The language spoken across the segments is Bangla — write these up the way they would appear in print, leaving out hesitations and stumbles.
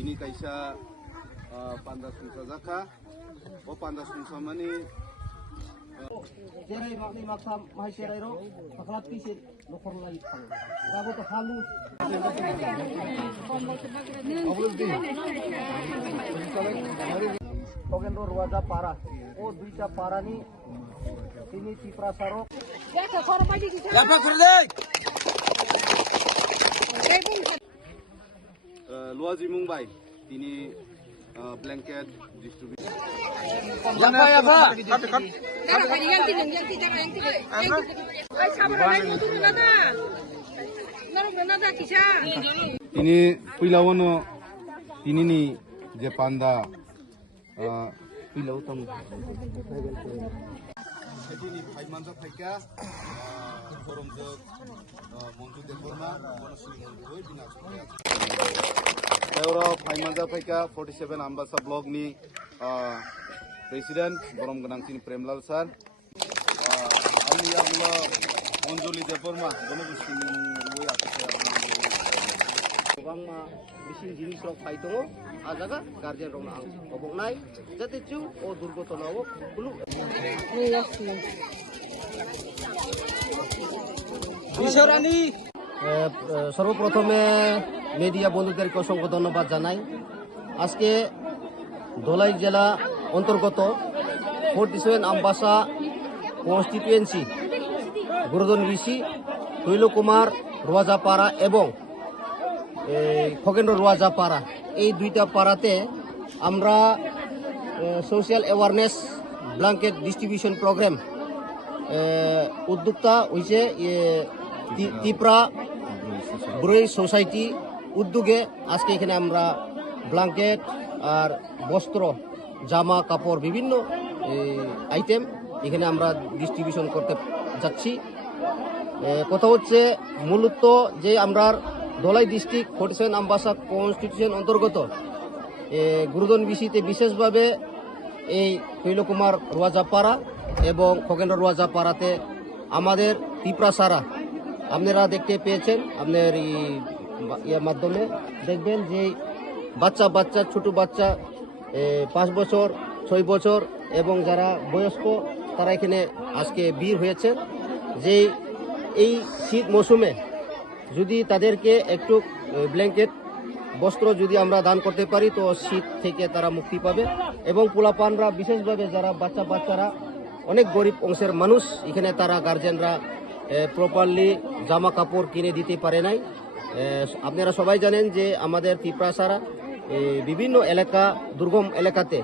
bini kaisa panda sungsa jaka o panda sungsa mani jerai makni maksa mahai jerai ro paklat pisir nokor lagi pang rago to halus Khoghendra Rwaja Para ও দুইটা পারানি তিনি চিপরা সারক Luazi Mumbai তিনি blanket distribution তিনি pilawono তিনি ni je panda pilaw tam ini Paimanja Paika Forumjok Montu Deborma Monasui Montu Dinasuri Euro Paimanja Paika 47 Ambasa blog ni President Borom Ganangsin Premlal Sir Ali Abdullah Monjoli Deborma Bonobusin Rui Bangma bisin jinis rok pai tongo ajaga guardian rok ang obok nai jate chu o durgotona o bulu বিশ্বরানী সর্বপ্রথমে মিডিয়া বন্ধুদেরকে অসংখ্য ধন্যবাদ জানাই আজকে ধলাই জেলা অন্তর্গত 47 আম্বাসা কনস্টিটুয়েন্সি গুরুদন ঋষি তৈলকুমার রোয়াজাপাড়া এবং খগেন্দ্র রোয়াজাপাড়া এই দুইটা পাড়াতে আমরা social awareness blanket distribution program উদ্যোক্তা হয়েছে ত্রিপুরা ব্রুই সোসাইটি উদ্যোগে আজকে এখানে আমরা ব্ল্যাঙ্কেট আর বস্ত্র জামা কাপড় বিভিন্ন আইটেম এখানে আমরা ডিস্ট্রিবিউশন করতে যাচ্ছি কথা হচ্ছে মূলত যে আমরা ধলাই ডিস্ট্রিক্ট 47 আম্বাসা কনস্টিটিউশন অন্তর্গত গুরুদন বিসিতে বিশেষভাবে এই তৈলকুমার রোয়াজাপাড়া এবং খগেন্দ্র রোয়াজাপাড়াতে আমাদের ত্রিপুরা সারা আপনারা দেখতে পেয়েছেন আপনার ইয়ের মাধ্যমে দেখবেন যে বাচ্চা ছোট বাচ্চা 5 বছর 6 বছর এবং যারা বয়স্ক তারা এখানে আজকে ভিড় হয়েছে যে এই শীত মৌসুমে যদি তাদেরকে একটু ব্ল্যাঙ্কেট বস্ত্র যদি আমরা দান করতে পারি তো শীত থেকে তারা মুক্তি পাবে এবং পোলাপানরা বিশেষভাবে যারা বাচ্চারা অনেক গরিব অংশের মানুষ এখানে তারা গার্জেনরা প্রপারলি জামা কাপড় কিনে দিতে পারে নাই আপনারা সবাই জানেন যে আমাদের ত্রিপুরা সারা বিভিন্ন এলাকা দুর্গম এলাকাতে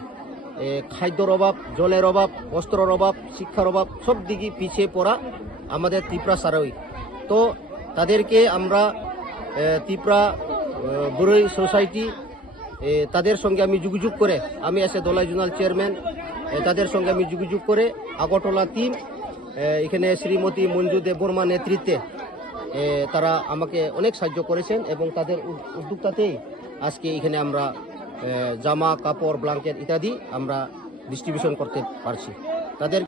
খাদ্যর অভাব জলের অভাব বস্ত্রের অভাব শিক্ষার অভাব সব দিকে পিছিয়ে পড়া আমাদের ত্রিপুরা সারাই তো তাদেরকে আমরা ত্রিপুরা ব্রুই সোসাইটি তাদের সঙ্গে আমি যোগাযোগ করে আমি এসে ধলাই জোনাল চেয়ারম্যান তাদের সঙ্গে আমি যোগাযোগ করে আগরতলা টিম এখানে শ্রীমতী মঞ্জু দেববর্মা নেতৃত্বে তারা আমাকে অনেক সাহায্য করেছেন এবং তাদের উদ্যোক্তাতেই আজকে এখানে আমরা জামা কাপড় ব্ল্যাঙ্কেট ইত্যাদি আমরা ডিস্ট্রিবিউশন করতে পারছি তাদের